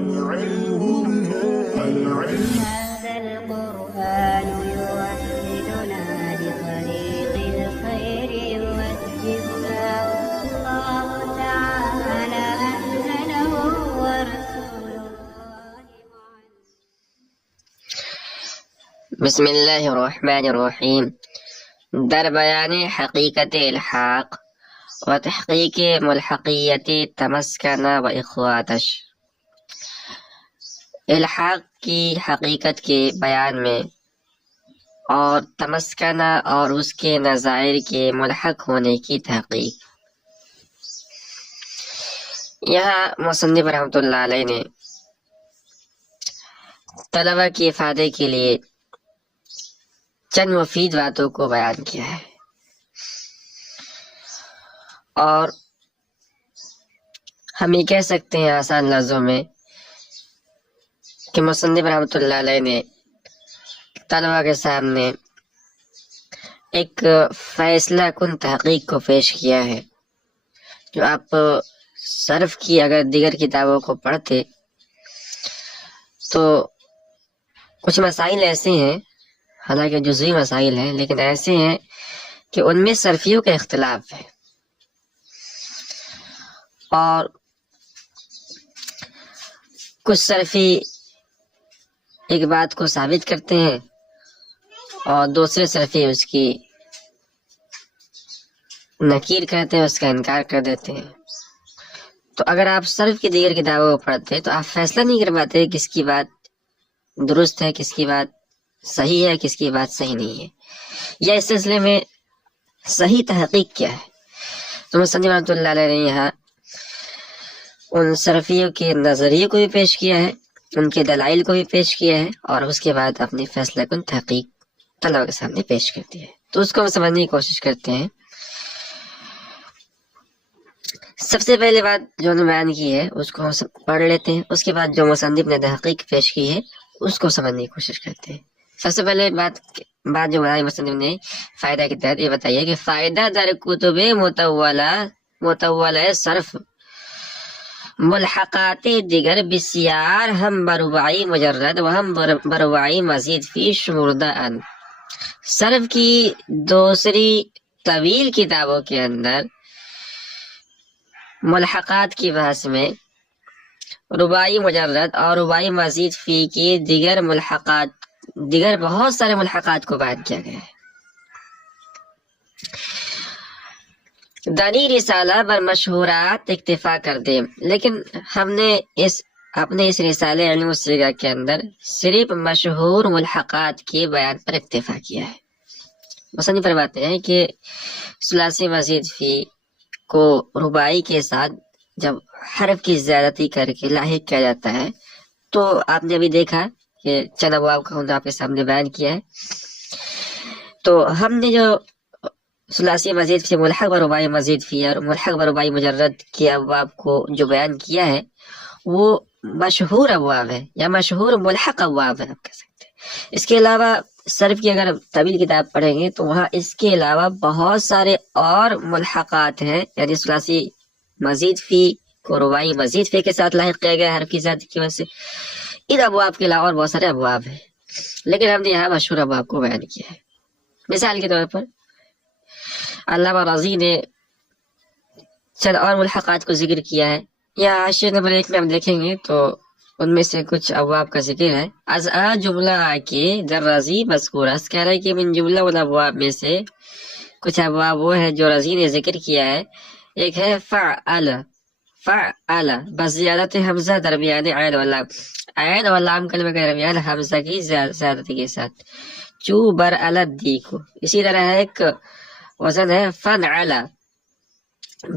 هذا القرآن يوحدنا لطريق الخير يوجهنا الله تعالى أنزله ورسول الله بسم اللہ الرحمن الرحیم. در بیان حقیقت الحاق و تحقیق ملحقیت تمسکنہ و اخواتش. الحاق کی حقیقت کے بیان میں اور تمسکنہ اور اس کے نظائر کے ملحق ہونے کی تحقیق. یہاں مصنف رحمۃ اللہ علیہ نے طلبہ کے افادے کے لیے چند مفید باتوں کو بیان کیا ہے، اور ہم یہ کہہ سکتے ہیں آسان لفظوں میں کہ مصنف رحمۃ اللہ علیہ نے طلبہ کے سامنے ایک فیصلہ کن تحقیق کو پیش کیا ہے. جو آپ صرف کی اگر دیگر کتابوں کو پڑھتے تو کچھ مسائل ایسے ہیں، حالانکہ جزوی مسائل ہیں، لیکن ایسے ہیں کہ ان میں صرفیوں کا اختلاف ہے، اور کچھ صرفی ایک بات کو ثابت کرتے ہیں اور دوسرے صرفی اس کی نکیر کرتے ہیں، اس کا انکار کر دیتے ہیں. تو اگر آپ صرف کی دیگر کتابوں کو پڑھتے تو آپ فیصلہ نہیں کر پاتے کس کی بات درست ہے، کس کی بات صحیح ہے، کس کی بات صحیح نہیں ہے، یا اس سلسلے میں صحیح تحقیق کیا ہے. تو مصنف رحمۃ اللہ علیہ نے یہاں ان صرفیوں کے نظریے کو بھی پیش کیا ہے، ان کے دلائل کو بھی پیش کیا ہے، اور اس کے بعد اپنی فیصلہ کن تحقیق طلبہ کے سامنے پیش کر دی ہے. تو اس کو ہم سمجھنے کی کوشش کرتے ہیں. سب سے پہلے بات جو انہوں نے بیان کی ہے اس کو ہم سب پڑھ لیتے ہیں، اس کے بعد جو مصنف نے تحقیق پیش کی ہے اس کو سمجھنے کی کوشش کرتے ہیں. سب سے پہلے بات جو بتائی مصنف نے فائدہ کے تحت، یہ بتائیے کہ فائدہ در کتب متولہ صرف ملحقات دیگر بسیار ہم بربائی مجرد و ہم بربائی مزید فی شمردہ ان. صرف کی دوسری طویل کتابوں کے اندر ملحقات کی بحث میں رباعی مجرد اور رباعی مزید فی کی دیگر بہت سارے ملحقات کو بیان کیا گیا ہے. دانی رسالہ بر مشہورات اکتفا کر دے، لیکن ہم نے اپنے اس رسالے علم الصیغہ کے اندر صرف مشہور ملحقات کے بیان پر اکتفا کیا ہے. مصنف فرماتے ہیں کہ ثلاثی مزید فی کو رباعی کے ساتھ جب حرف کی زیادتی کر کے لاحق کیا جاتا ہے تو آپ نے ابھی دیکھا کہ چند ابواب کا آپ کے سامنے بیان کیا ہے. تو ہم نے جو ثلاثی مزید فی ملحق و رباعی مزید فی اور ملحق و رباعی مجرد کے ابواب کو جو بیان کیا ہے وہ مشہور ابواب ہے یا مشہور ملحق ابواب ہے آپ کہہ سکتے ہیں. اس کے علاوہ صرف کی اگر طویل کتاب پڑھیں گے تو وہاں اس کے علاوہ بہت سارے اور ملحقات ہیں، یعنی ثلاثی مزید فی کو رباعی مزید فی کے ساتھ لاحق کیا گیا حرف کی زیادتی کی وجہ سے. ان ابواب کے علاوہ اور بہت سارے ابواب ہیں، لیکن ہم نے یہاں مشہور ابواب کو بیان کیا ہے. مثال کے طور پر علامہ راضی نے چند اور ملحقات کو ذکر کیا ہے. یا حاشیہ نمبر 1 میں ہم دیکھیں گے تو ان میں سے کچھ ابواب کا ذکر ہے. از جملہ کے در رضی مذکور اس کہہ رہا ہے کہ من جملہ ان ابواب میں سے کچھ ابواب وہ ہے جو رضی نے ذکر کیا ہے. ایک ہے فعل بس زیادت حمزہ درمیان عین و لام، عین و لام کلمہ کے درمیان حمزہ کی زیادتی کے ساتھ. چو بر دی کو. اسی طرح ایک وزن ہے فنعل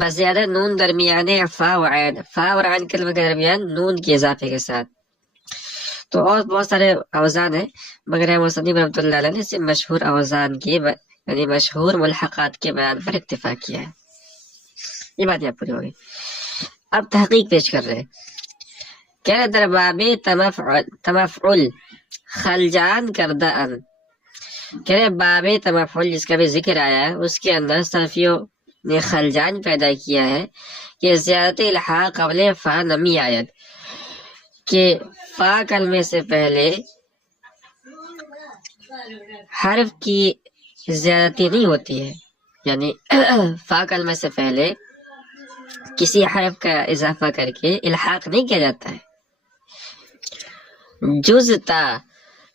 بس زیادہ نون درمیان فا و عین، فا اور عین کلمہ کے درمیان نون کے اضافے کے ساتھ. تو اور بہت سارے اوزان ہیں، مگر مصنف رحمۃ اللہ علیہ نے صرف مشہور اوزان کے یعنی مشہور ملحقات کے بیان پر اکتفا کیا ہے. یہ بات یہاں پوری ہو گئی. اب تحقیق پیش کر رہے ہیں. کہہ رہے در باب تمفعل خلجان کردہ ان. کہہ رہے باب تمفعل جس کا بھی ذکر آیا ہے اس کے اندر صرفیوں نے خلجان پیدا کیا ہے کہ زیادت الحاق قبل فا نمی آیت، کہ فا کلمے سے پہلے حرف کی زیادتی نہیں ہوتی ہے، یعنی فا کلمے سے پہلے کسی حرف کا اضافہ کر کے الحاق نہیں کیا جاتا ہے، جز تا،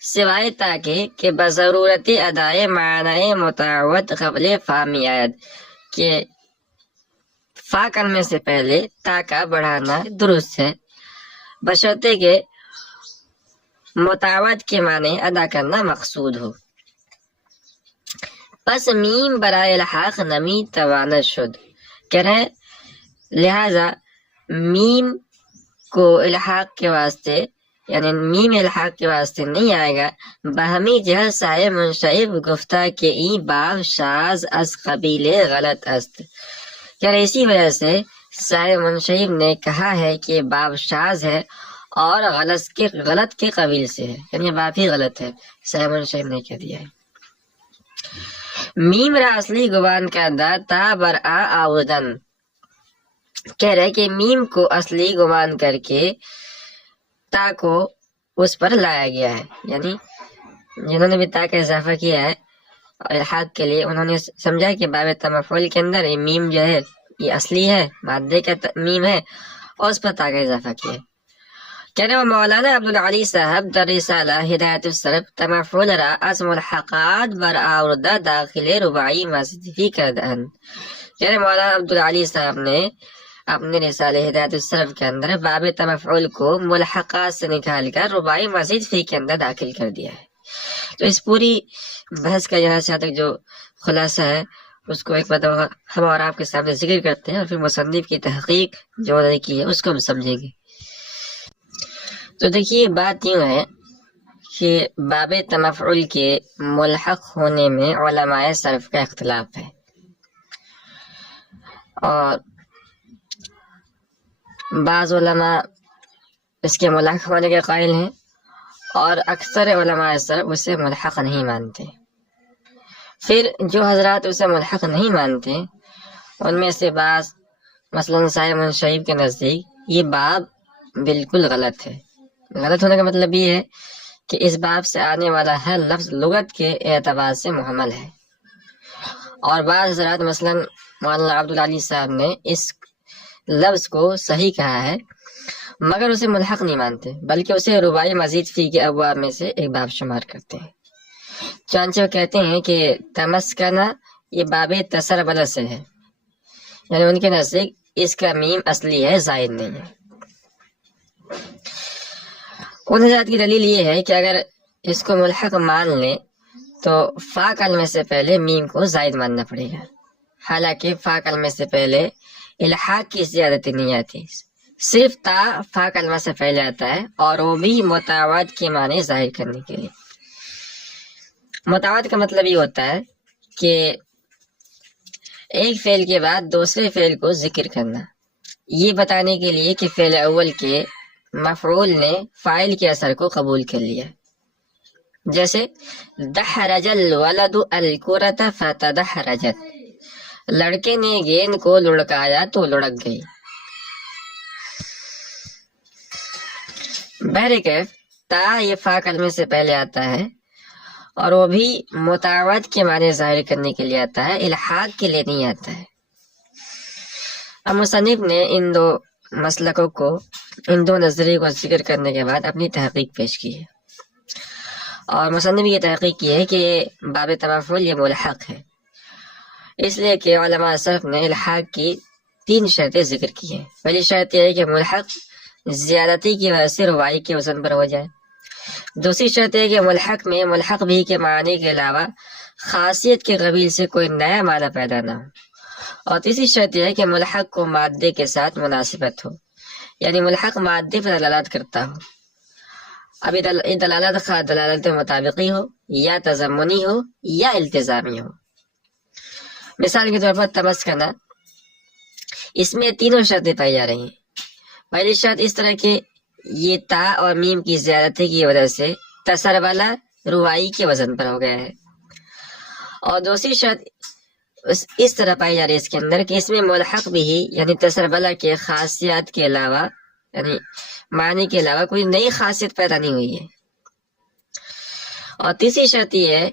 سوائے تاکہ کہ بضرورت ادائے معنی متعود قبل فا میاد، کہ فا کلمے سے پہلے تا کا بڑھانا درست ہے بشرطے کہ متعود کے معنی ادا کرنا مقصود ہو۔ پس میم برائے الحاق نمی توانت شد، کہہ رہے ہیں لہذا میم کو الحاق کے واسطے، یعنی میم الحاق کے واسطے نہیں آئے گا، بہمی جہل صاحب منشعب گفتہ کے ای باب شاز از قبیل غلط است، کہہ رہے اسی وجہ سے صاحب منشعب نے کہا ہے کہ باب شاز ہے اور غلط کے قبیل سے ہے، یعنی باب ہی غلط ہے، صاحب منشعب نے کہہ دیا ہے۔ میم را اصلی گبان کا دا تا برآ آودن، کہہ رہے کہ میم کو اصلی گمان کر کے تا کو اس پر لایا گیا ہے، یعنی جنہوں نے بھی تا کا اضافہ کیا ہے الحاق کے لیے انہوں نے سمجھا کہ باب تمفعول کے اندر یہ میم جو ہے یہ اصلی ہے، مادے کا میم ہے، اور اس پر تا کا اضافہ کیا ہے۔ کہہ رہے مولانا عبدالعلی صاحب در رسالہ ہدایت الصرف تمفعول را از ملحقات برآوردہ داخل رباعی مصدفی کردہن، کہہ رہے مولانا عبدالعلی صاحب نے اپنے رسالہ ہدایت الصرف کے اندر باب تمفعول کو ملحقات سے نکال کر رباعی مزید فی کے اندر داخل کر دیا ہے۔ تو اس پوری بحث کا یہاں سے تک جو خلاصہ ہے اس کو ایک مرتبہ ہم اور آپ کے سامنے ذکر کرتے ہیں، اور پھر مصنف کی تحقیق جو انہوں نے کی ہے اس کو ہم سمجھیں گے۔ تو دیکھیے بات یوں ہے کہ باب تمفعول کے ملحق ہونے میں علماء صرف کا اختلاف ہے، اور بعض علماء اس کے ملحق ہونے کے قائل ہیں اور اکثر علماء صرف اسے ملحق نہیں مانتے۔ پھر جو حضرات اسے ملحق نہیں مانتے ان میں سے بعض مثلاً صاحب منشعب کے نزدیک یہ باب بالکل غلط ہے۔ غلط ہونے کا مطلب یہ ہے کہ اس باب سے آنے والا ہر لفظ لغت کے اعتبار سے محمل ہے، اور بعض حضرات مثلاً مولانا عبدالعلی صاحب نے اس لفظ کو صحیح کہا ہے مگر اسے ملحق نہیں مانتے، بلکہ اسے رباعی مزید فی کے ابواب میں سے ایک باب شمار کرتے ہیں۔ چانچہ وہ کہتے ہیں کہ تمسکنا یہ باب تسربل سے ہے، یعنی ان کے نزدیک اس کا میم اصلی ہے، زائد نہیں ہے۔ ان حضرات کی دلیل یہ ہے کہ اگر اس کو ملحق مان لیں تو فا کلمے سے پہلے میم کو زائد ماننا پڑے گا، حالانکہ فا کلمے سے پہلے الحاق کی زیادتی نہیں آتی، صرف تا فا کلمہ سے پہلے آتا ہے، اور وہ بھی متعود کے معنی ظاہر کرنے کے لیے۔ متعود کا مطلب یہ ہوتا ہے کہ ایک فعل کے بعد دوسرے فعل کو ذکر کرنا، یہ بتانے کے لیے کہ فعل اول کے مفعول نے فاعل کے اثر کو قبول کر لیا، جیسے دحرج الولد الکرۃ فتدحرجت، لڑکے نے گیند کو لڑکایا تو لڑک گئی۔ بہرکیف تا یہ فا کلمے سے پہلے آتا ہے اور وہ بھی متعود کے معنی ظاہر کرنے کے لیے آتا ہے، الحاق کے لیے نہیں آتا ہے۔ اب مصنف نے ان دو مسلکوں کو، ان دو نظریے کو ذکر کرنے کے بعد اپنی تحقیق پیش کی ہے، اور مصنف یہ تحقیق کی ہے کہ باب تمفعول یہ ملحق ہے، اس لیے کہ علماء صرف نے الحاق کی 3 شرطیں ذکر کی ہیں۔ پہلی شرط یہ ہے کہ ملحق زیادتی کی وجہ سے رباعی کے وزن پر ہو جائے، دوسری شرط ہے کہ ملحق میں ملحق بھی کے معنی کے علاوہ خاصیت کے قبیل سے کوئی نیا معنی پیدا نہ ہو، اور تیسری شرط یہ ہے کہ ملحق کو مادے کے ساتھ مناسبت ہو، یعنی ملحق مادے پر دلالت کرتا ہو۔ اب یہ دلالت خواہ دلالت مطابقی ہو یا تضمنی ہو یا التزامی ہو۔ مثال کے طور پر تمسکنا، اس میں تینوں شرطیں پائی جا رہی ہیں۔ پہلی شرط اس طرح کہ یہ تا اور میم کی زیادتی کی وجہ سے تسر والا روائی کے وزن پر ہو گیا ہے، اور دوسری شرط اس طرح پائی جا رہی ہے اس کے اندر کہ اس میں ملحق بھی یعنی تسر والا کے خاصیات کے علاوہ یعنی معنی کے علاوہ کوئی نئی خاصیت پیدا نہیں ہوئی ہے۔ اور تیسری شرط یہ ہے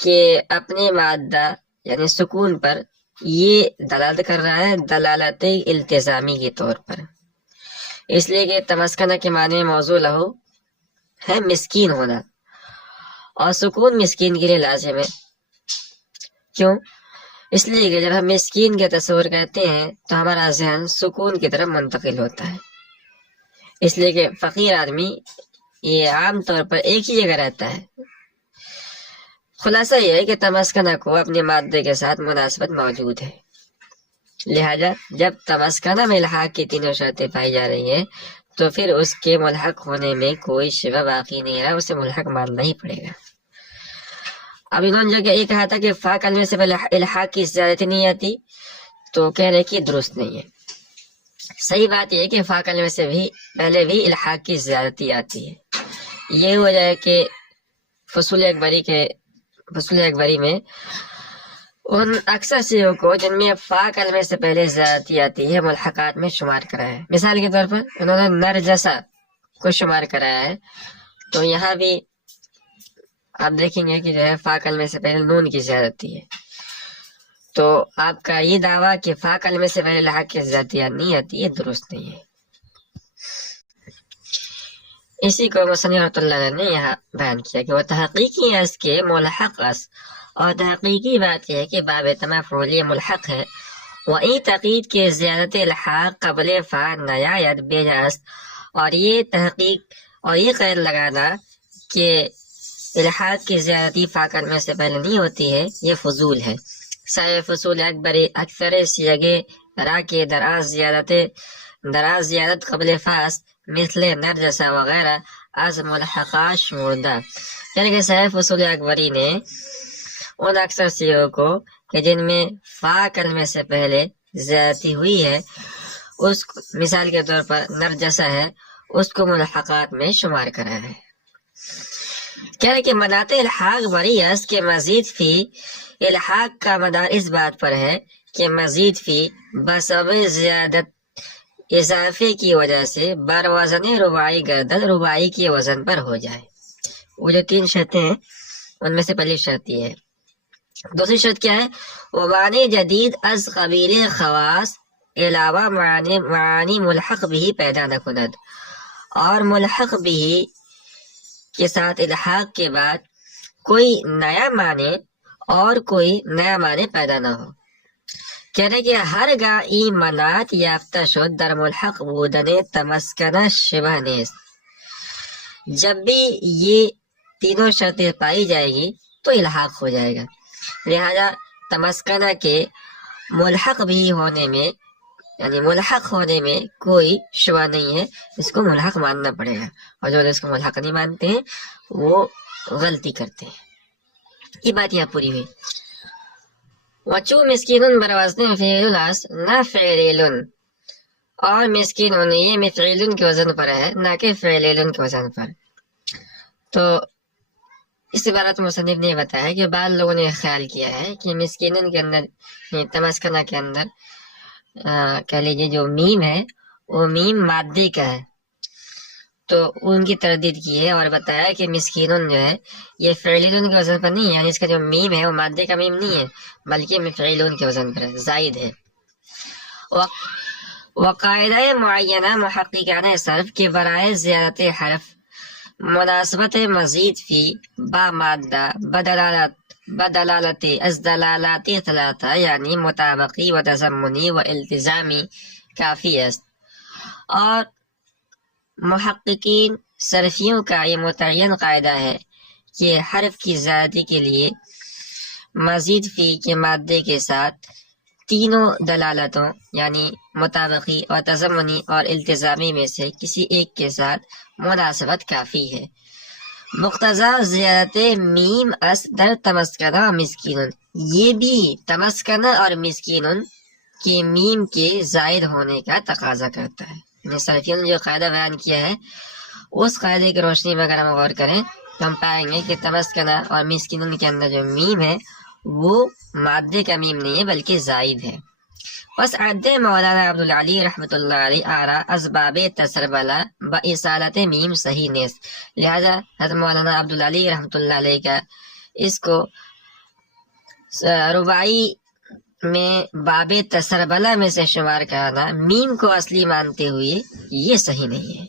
کہ اپنے مادہ یعنی سکون پر یہ دلالت کر رہا ہے دلالت التزامی کے طور پر، اس لیے کہ تمسکنہ کے معنی موضوع لہو ہے مسکین ہونا، اور سکون مسکین کے لیے لازم ہے۔ کیوں؟ اس لیے کہ جب ہم مسکین کا تصور کرتے ہیں تو ہمارا ذہن سکون کی طرف منتقل ہوتا ہے، اس لیے کہ فقیر آدمی یہ عام طور پر ایک ہی جگہ رہتا ہے۔ خلاصہ یہ ہے کہ تمسکنہ کو اپنے مادے کے ساتھ مناسبت موجود ہے، لہذا جب تمسکنہ میں الحاق کی تینوں شرطیں پائی جا رہی ہیں تو پھر اس کے ملحق ہونے میں کوئی شبہ باقی نہیں رہا، اسے ملحق ماننا ہی پڑے گا۔ اب انہوں نے جو کہ یہ کہا تھا کہ فا کلمے سے پہلے الحاق کی زیادتی نہیں آتی، تو کہہ رہے کہ درست نہیں ہے۔ صحیح بات یہ ہے کہ فا کلمے سے بھی پہلے بھی الحاق کی زیادتی آتی ہے۔ یہ ہو جائے کہ فصول اکبری میں ان اکثر سیغوں کو جن میں فا کلمے سے پہلے زیادتی آتی ہے ملحقات میں شمار کرایا ہے۔ مثال کے طور پر انہوں نے نرجسا کو شمار کرایا ہے، تو یہاں بھی آپ دیکھیں گے کہ جو ہے فا کلمے سے پہلے نون کی زیادتی ہے، تو آپ کا یہ دعویٰ کہ فا کلمے سے پہلے الحاق کی زیادتی نہیں آتی ہے درست نہیں ہے۔ اسی کو مصنف رحمۃ اللہ علیہ نے یہاں بیان کیا کہ وہ تحقیقی اس کے ملحق اس، اور تحقیقی بات یہ ہے کہ باب مفعولی ملحق ہے، وہی تقید کے زیادت الحاق قبل فا نیایت بیجاست، اور یہ تحقیق اور یہ قید لگانا کہ الحاق کی زیادتی فا کلمے سے پہلے نہیں ہوتی ہے یہ فضول ہے۔ سائر فصول اکبری اکثر سیغے را کے دراز زیادت قبل فاس مثل نرجسا وغیرہ از ملحقات شمردہ، یعنی کہ سائر فصول اکبری نے ان اکثر سیغوں کو کہ جن میں فا کلمے سے پہلے زیادتی ہوئی ہے، اس مثال کے طور پر نرجسا ہے، اس کو ملحقات میں شمار کرا ہے۔ کہہ رہے کہ مناط الحاق بری اس کے مزید فی الحاق کا مدار اس بات پر ہے کہ مزید فی بسبب زیادت اضافے کی وجہ سے بر وزن رباعی گردن رباعی کے وزن پر ہو جائے۔ وہ جو تین شرطیں ہیں ان میں سے پہلی شرط یہ ہے۔ دوسری شرط کیا ہے؟ ومعنی جدید از قبیل خواص علاوہ معانی ملحق بھی پیدا نہ کند، اور ملحق بھی کے ساتھ الحاق کے بعد کوئی نیا معنی اور کوئی نیا معنی پیدا نہ ہو۔ کہہ رہے کہ ہر گاہ ای منات یافتہ شد در ملحق بودن تمسکنہ شبہ نیست، جب بھی یہ تینوں شرطیں پائی جائے گی تو الحاق ہو جائے گا، لہذا تمسکنہ کے ملحق بھی ہونے میں یعنی ملحق ہونے میں کوئی شبہ نہیں ہے، اس کو ملحق ماننا پڑے گا، اور جو اس کو ملحق نہیں مانتے ہیں وہ غلطی کرتے ہیں۔ یہ بات یہاں پوری ہوئی۔ وچو مسکینن بروازن فعیل الاس نہ فعیلن، اور مسکین ہونے یہ مفعیلن کے وزن پر ہے نہ کہ فعیلن کے وزن پر۔ تو اس عبارت مصنف نے بتایا کہ بعض لوگوں نے خیال کیا ہے کہ مسکینن کے اندر تمسکنہ کے اندر کہہ لیجیے جو میم ہے وہ میم مادے کا ہے، تو ان کی تردید کی ہے اور بتایا کہ مسکینن جو ہے یہ فعیلن کے وزن پر نہیں ہے، یعنی اس کا جو میم ہے وہ مادے کا میم نہیں ہے بلکہ مفعیلن کے وزن پر ہے، زائد ہے۔ وقاعدہ معینہ محققانہ صرف کے برائے زیادت حرف مناسبت مزید فی با مادہ بدلالت از دلالات ثلاثہ یعنی مطابقی و تضمنی و التزامی کافی است، اور محققین صرفیوں کا یہ متعین قاعدہ ہے کہ حرف کی زیادتی کے لیے مزید فی کے مادے کے ساتھ تینوں دلالتوں یعنی مطابقی اور تضمنی اور التزامی میں سے کسی ایک کے ساتھ مناسبت کافی ہے۔ مقتضا زیادت میم اس در تمسکنہ و مسکینن، یہ بھی تمسکنہ اور مسکینن کے میم کے زائد ہونے کا تقاضا کرتا ہے۔ یعنی صرفیوں نے جو قاعدہ بیان کیا ہے اس قاعدے کی روشنی میں اگر ہم غور کریں تو ہم پائیں گے کہ تمسکنہ اور مسکینن کے اندر جو میم ہے وہ مادے کا میم نہیں ہے بلکہ زائد ہے۔ وسعد مولانا عبدالعلی رحمۃ اللہ علیہ آرا اسباب تسربلا بإصالت میم صحیح نیست. لہذا حضرت مولانا عبدالعلی رحمۃ اللہ علیہ کا اس کو رباعی میں باب تسربلا میں سے شمار کرانا میم کو اصلی مانتے ہوئے یہ صحیح نہیں ہے.